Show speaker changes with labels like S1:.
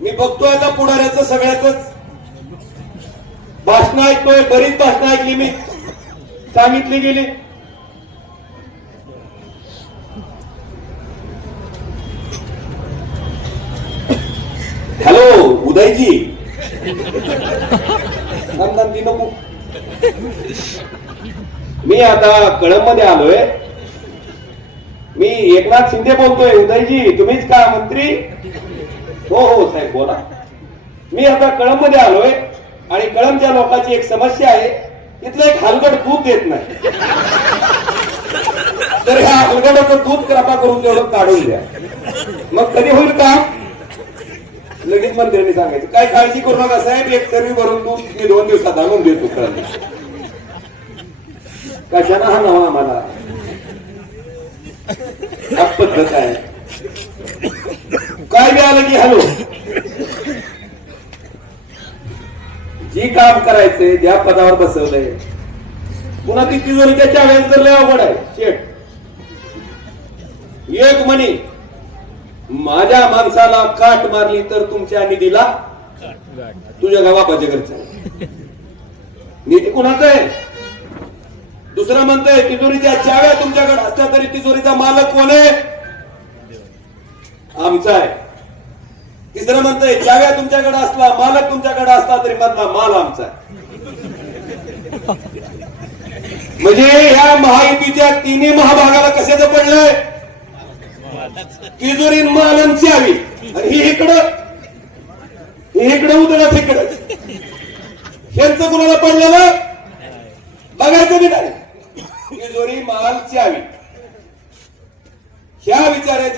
S1: मी बघतोय आता पुढाऱ्याचं सगळ्याच भाषण ऐकतोय बरीच भाषणं ऐकली मी. सांगितली गेली. हॅलो उदयजी. थांब, ती नको. मी आता कळंबमध्ये आलोय. मी एकनाथ शिंदे बोलतोय उदयजी तुम्हीच का मंत्री? हो हो साहेब बोला. मी आता कळंबमध्ये आलोय आणि कळंबच्या लोकांची एक समस्या आहे इथलं एक हलगड दूध देत नाही. तर ह्या हलगडाचं दूध कृपा करून तेवढं काढून द्या. मग कधी होईल का लगेच मंत्र्यांनी सांगायचं. काय काळजी करू नका साहेब एक सर्वी भरून दूध मी दोन दिवसात आणून देतो कळंब कशाला हा नवा आम्हाला? पद्धत आहे. काय बी आलं की हॅलो? जी काम करायचंय ज्या पदावर बसवलंय. पुन्हा ती तिजोरीच्या चाव्यात तर लय अवघड आहे. शेट. एक म्हणी माझ्या माणसाला काट मारली तर तुमच्या निधीला तुझ्या गावाबाच्या घरचा निधी कुणाचा आहे? दुसरं म्हणतंय तिजोरीच्या चाव्या तुमच्याकडे असल्या तरी तिजोरीचा मालक कोण आहे? आमचा आहे. तिसरं म्हणतंय चाव्या तुमच्याकडे असला मालक तुमच्याकडे असला तरी मधला माल आमचा म्हणजे ह्या महायुतीच्या तिन्ही महाभागाला कशाचं पडलंय तिजोरी मालांची हवी. आणि ही इकडं. ही इकडं उदळत इकडं. ह्यांचं कुणाला पडलेलं? बघायचं बी नाही. तिजोरी मालांची हवी. ह्या विचाराची